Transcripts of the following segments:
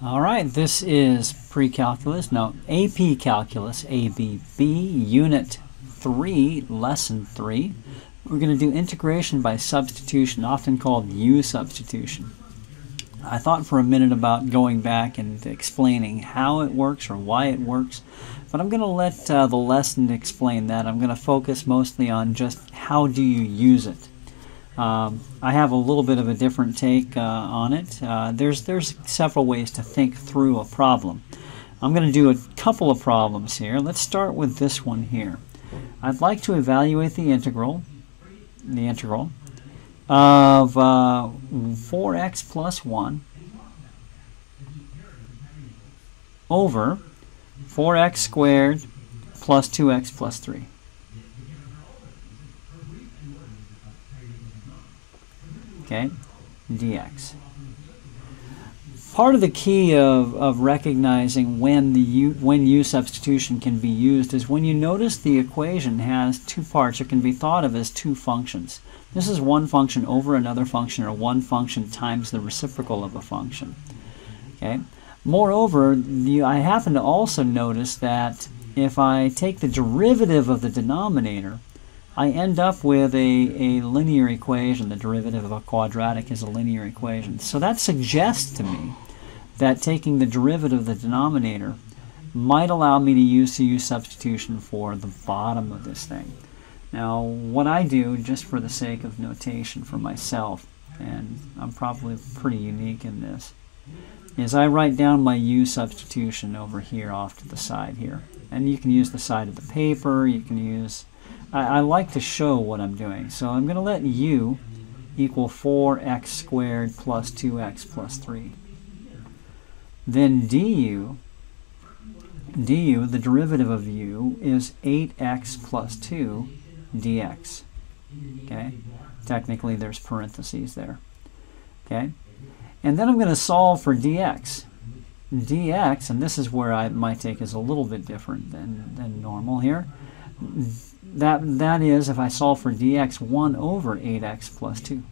All right, this is pre-calculus, no, AP Calculus, ABB, Unit 3, Lesson 3. We're going to do integration by substitution, often called U substitution. I thought for a minute about going back and explaining how it works or why it works, but I'm going to let the lesson explain that. I'm going to focus mostly on just how do you use it. I have a little bit of a different take on it. There's several ways to think through a problem. I'm going to do a couple of problems here. Let's start with this one here. I'd like to evaluate the integral of 4x plus 1 over 4x squared plus 2x plus 3. Okay, dx. Part of the key of recognizing when U substitution can be used is when you notice the equation has two parts. It can be thought of as two functions. This is one function over another function, or one function times the reciprocal of a function. Okay. Moreover, I happen to also notice that if I take the derivative of the denominator, I end up with a linear equation. The derivative of a quadratic is a linear equation. So that suggests to me that taking the derivative of the denominator might allow me to use the U substitution for the bottom of this thing. Now, what I do, just for the sake of notation for myself, and I'm probably pretty unique in this, is I write down my U substitution over here off to the side here. And you can use the side of the paper, you can use... I like to show what I'm doing. So I'm going to let U equal 4x squared plus 2x plus 3. Then du, the derivative of u, is 8x plus 2 dx. Okay? Technically, there's parentheses there. Okay? And then I'm going to solve for dx. dx, and this is where my take is a little bit different than normal here. That is, if I solve for dx, 1 over 8x plus 2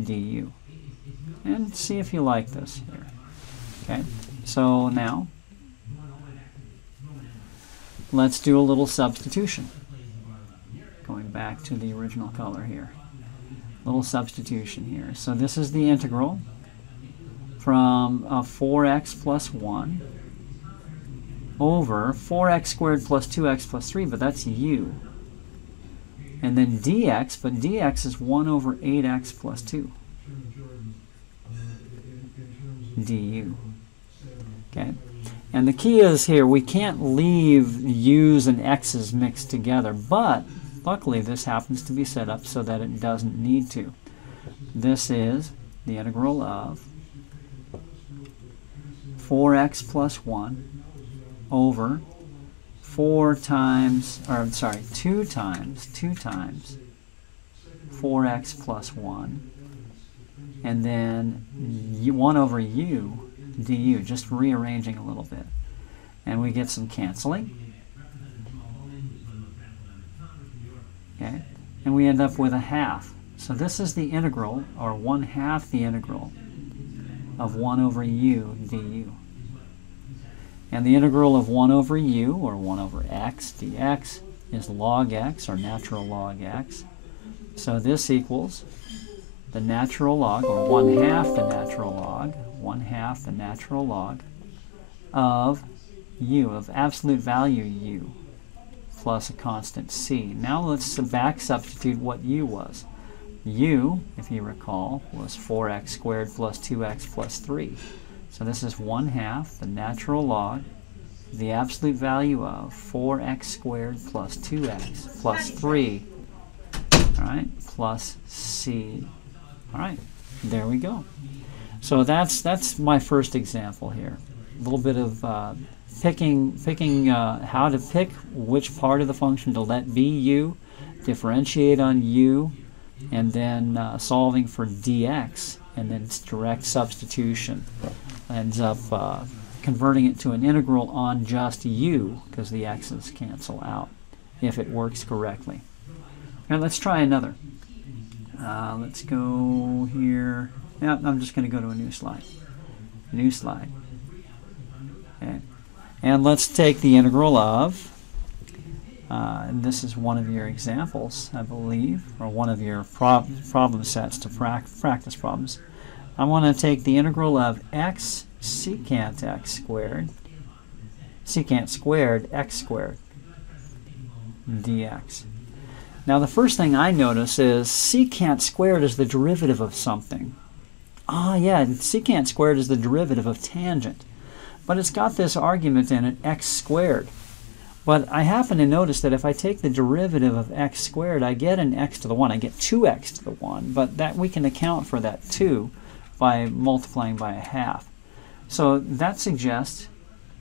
du. And see if you like this here. Okay, so now let's do a little substitution. Going back to the original color here. Little substitution here. So this is the integral from 4x plus 1 over 4x squared plus 2x plus 3, but that's u. And then dx, but dx is 1 over 8x plus 2 du. Okay? And the key is here, we can't leave u's and x's mixed together, but luckily this happens to be set up so that it doesn't need to. This is the integral of 4x plus 1 over 2 times 4x plus 1, and then 1 over u du, just rearranging a little bit. And we get some canceling. Okay? And we end up with a half. So this is the integral, or 1/2 the integral of 1 over u du. And the integral of 1 over u, or 1 over x dx, is log x, or natural log x. So this equals the natural log, or 1/2 the natural log, 1/2 the natural log of u, of absolute value u, plus a constant c. Now let's back substitute what u was. U, if you recall, was 4x squared plus 2x plus 3. So this is 1/2 the natural log, the absolute value of 4x squared plus 2x plus 3, all right, plus c. All right, there we go. So that's my first example here. A little bit of picking how to pick which part of the function to let be u, differentiate on u, and then solving for dx, and then direct substitution ends up converting it to an integral on just u, because the x's cancel out, if it works correctly. And let's try another. Let's go here. Yeah, I'm just going to go to a new slide. New slide. Okay. And let's take the integral of, and this is one of your examples, I believe, or one of your problem sets to practice problems. I want to take the integral of x secant x squared, secant squared x squared dx. Now the first thing I notice is secant squared is the derivative of something. Ah, yeah, secant squared is the derivative of tangent. But it's got this argument in it, x squared. But I happen to notice that if I take the derivative of x squared, I get an x to the 1. I get 2x to the 1. But that we can account for that 2 by multiplying by a half. So that suggests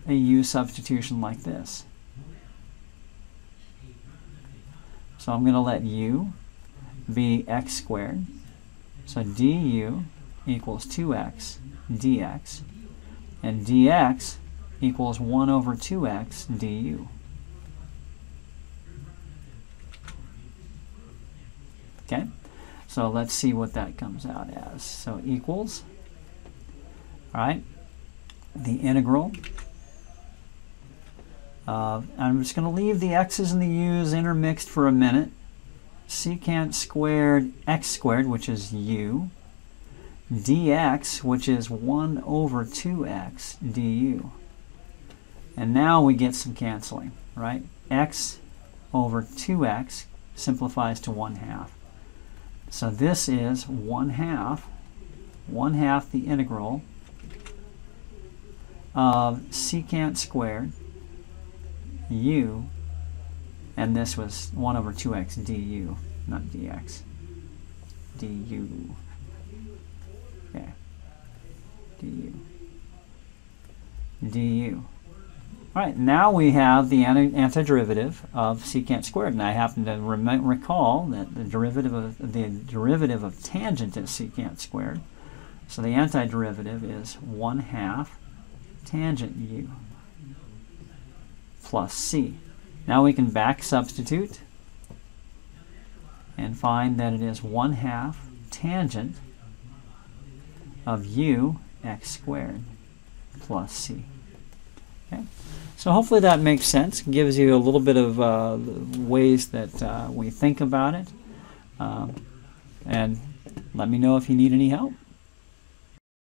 a u substitution like this. So I'm going to let u be x squared. So du equals 2x dx. And dx equals 1 over 2x du. Okay, so let's see what that comes out as. So equals, all right, the integral of, I'm just going to leave the x's and the u's intermixed for a minute, secant squared x squared, which is u, dx, which is 1 over 2x du. And now we get some canceling, right? X over 2x simplifies to 1/2. So this is 1/2 the integral of secant squared u, and this was 1 over 2x du, not dx, du. Okay, du. All right, now we have the antiderivative of secant squared, and I happen to recall that the derivative of tangent is secant squared. So the antiderivative is 1/2 tangent u plus c. Now we can back substitute and find that it is 1/2 tangent of u x squared plus c. Okay. So hopefully that makes sense, gives you a little bit of ways that we think about it. And let me know if you need any help.